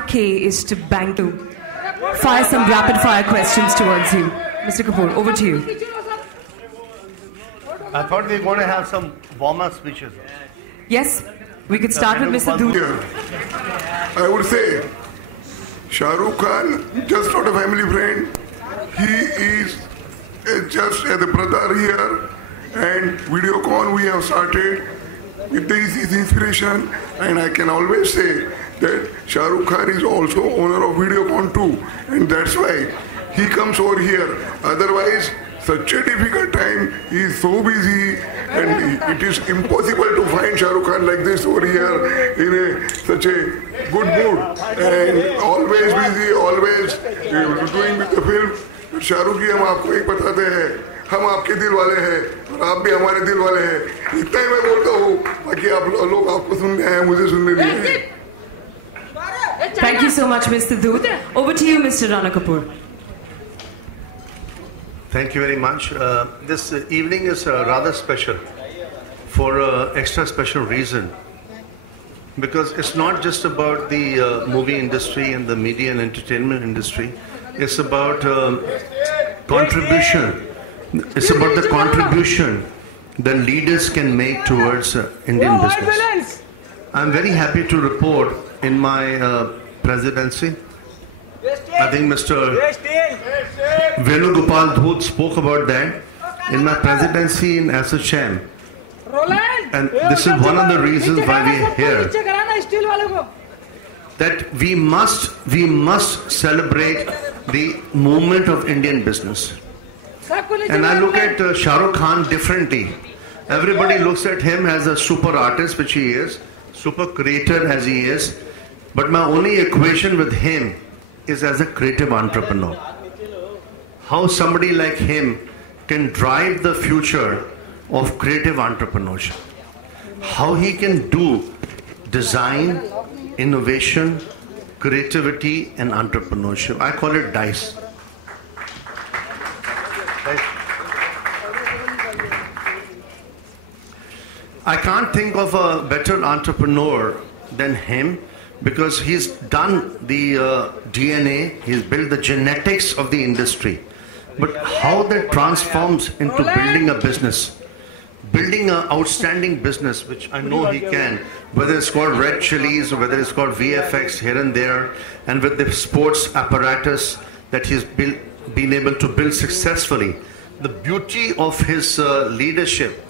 SRK is to bank to fire some rapid-fire questions towards you. Mr. Kapoor, over to you. I thought we were going to have some warm-up speeches. Yes, we could start with Mr. Dhoot. I would say, Shahrukh Khan, just not a family friend. He is just as a brother here. And Videocon we have started with his inspiration. And I can always say that Shahrukh Khan is also owner of Videocon too. And that's why he comes over here. Otherwise, such a difficult time, he is so busy and it is impossible to find Shahrukh Khan like this over here in such a good mood and always busy, always doing with the film. Shahrukh जी हम आपको एक बताते हैं, हम आपके दिल वाले हैं और आप भी हमारे दिल वाले हैं. इतना ही मैं बोलता हूँ, बाकी आप लोग आपको सुनने आए, मुझे सुनने नहीं आए. Thank you so much, Mr. Dhoot. Over to you, Mr. Rana Kapoor. Thank you very much. This evening is rather special for an extra special reason, because it's not just about the movie industry and the media and entertainment industry. It's about contribution. It's about the contribution that leaders can make towards Indian business. I'm very happy to report in my presidency, I think Mr. Venugopal Dhoot spoke about that. In my presidency in Assocham, and this is one of the reasons why we are here, that we must celebrate the movement of Indian business. And I look at Shahrukh Khan differently. Everybody looks at him as a super artist, which he is, super creator as he is, but my only equation with him is as a creative entrepreneur. How somebody like him can drive the future of creative entrepreneurship. How he can do design, innovation, creativity and entrepreneurship. I call it DICE. I can't think of a better entrepreneur than him, because he's done the DNA, he's built the genetics of the industry. But how that transforms into building a business, building an outstanding business, which I know he can, whether it's called Red Chilies or whether it's called VFX here and there, and with the sports apparatus that he's been able to build successfully. The beauty of his leadership,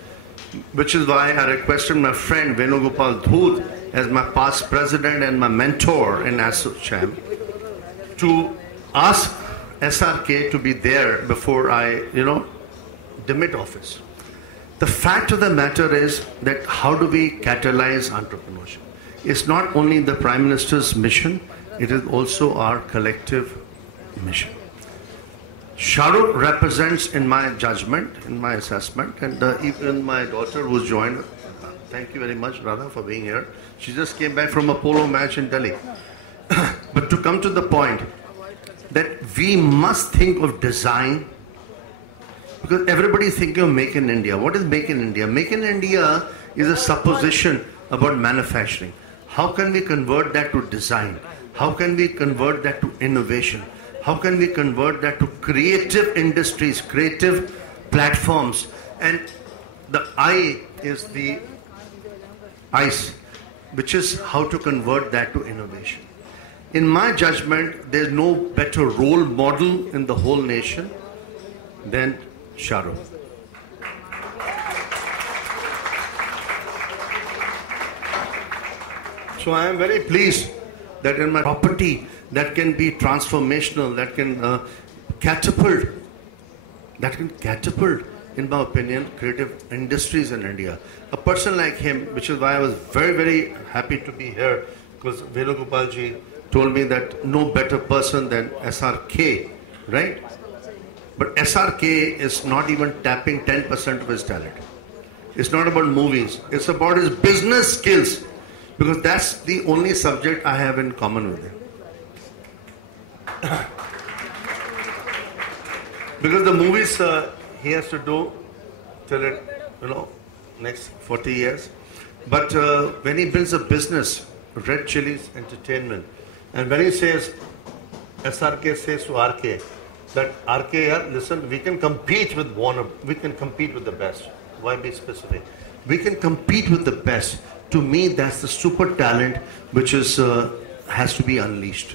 which is why I requested my friend Venugopal Dhoot as my past president and my mentor in Assocham to ask SRK to be there before I, demit office. The fact of the matter is that how do we catalyze entrepreneurship? It's not only the Prime Minister's mission, it is also our collective mission. Shahrukh represents, in my judgment, in my assessment, and even my daughter who's joined, thank you very much, Radha, for being here. She just came back from a polo match in Delhi. But to come to the point that we must think of design, because everybody is thinking of Make in India. What is Make in India? Make in India is a supposition about manufacturing. How can we convert that to design? How can we convert that to innovation? How can we convert that to creative industries, creative platforms? And the I is the ICE, which is how to convert that to innovation. In my judgment, there's no better role model in the whole nation than Shahrukh. So I am very pleased that in my property that can be transformational, that can catapult, in my opinion, creative industries in India. A person like him, which is why I was very, very happy to be here, because Venugopal ji told me that no better person than SRK, right? But SRK is not even tapping 10% of his talent. It's not about movies. It's about his business skills, because that's the only subject I have in common with him. Because the movies he has to do till it, next 40 years. But when he builds a business, Red Chilies Entertainment, And when he says, SRK says to RK, that RK, yeah, listen, we can compete with Warner, we can compete with the best. Why be specific? We can compete with the best. To me, that's the super talent which is has to be unleashed.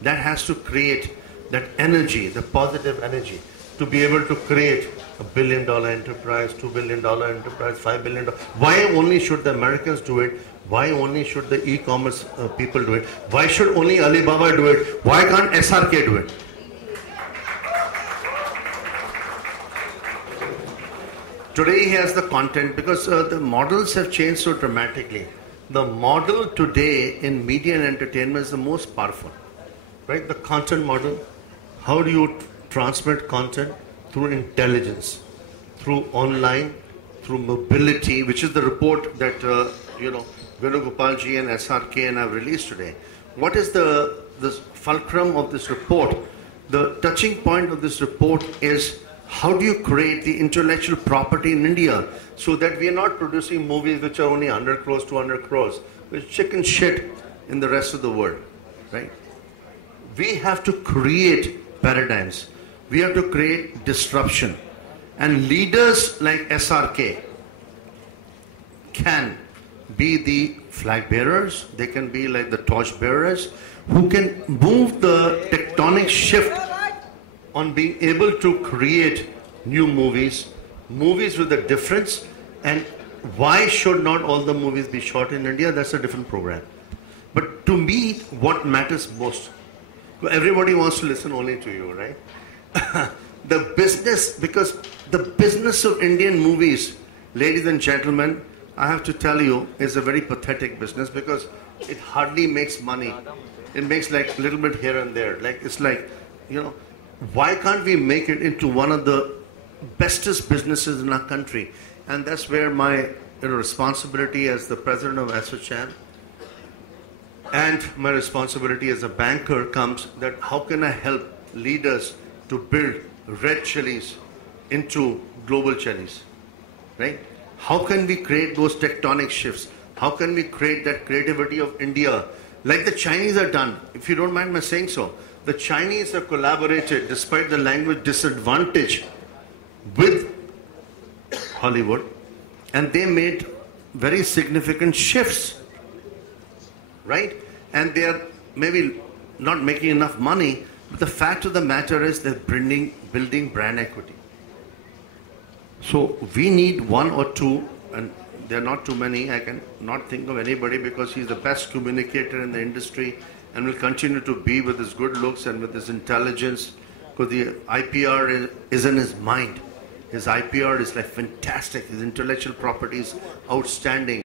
That has to create that energy, the positive energy, to be able to create $1 billion enterprise, $2 billion enterprise, $5 billion. Why only should the Americans do it? Why only should the e-commerce people do it? Why should only Alibaba do it? Why can't SRK do it? Today he has the content because the models have changed so dramatically. The model today in media and entertainment is the most powerful, right? The content model. How do you transmit content? Through intelligence, through online, through mobility, which is the report that Venugopalji and SRK and have released today. What is the fulcrum of this report? The touching point of this report is how do you create the intellectual property in India so that we are not producing movies which are only 100 crores, 200 crores, which is chicken shit in the rest of the world, right? We have to create paradigms. We have to create disruption. And leaders like SRK can be the flag bearers, they can be like the torch bearers, who can move the tectonic shift on being able to create new movies, movies with a difference. And why should not all the movies be shot in India? That's a different program. But to me, what matters most, everybody wants to listen only to you, right? The business, because the business of Indian movies, ladies and gentlemen, I have to tell you, is a very pathetic business because it hardly makes money. It makes like a little bit here and there. Like it's like, why can't we make it into one of the bestest businesses in our country? And that's where my responsibility as the president of Assocham and my responsibility as a banker comes, that how can I help leaders to build red chilies into global chilies, right? How can we create those tectonic shifts? How can we create that creativity of India like the Chinese are done? If you don't mind my saying so, the Chinese have collaborated despite the language disadvantage with Hollywood, and they made very significant shifts, right? And they are maybe not making enough money, but the fact of the matter is they're building brand equity. So we need one or two, and there are not too many. I can not think of anybody because he's the best communicator in the industry and will continue to be with his good looks and with his intelligence, because the IPR is in his mind. His IPR is like fantastic. His intellectual property is outstanding.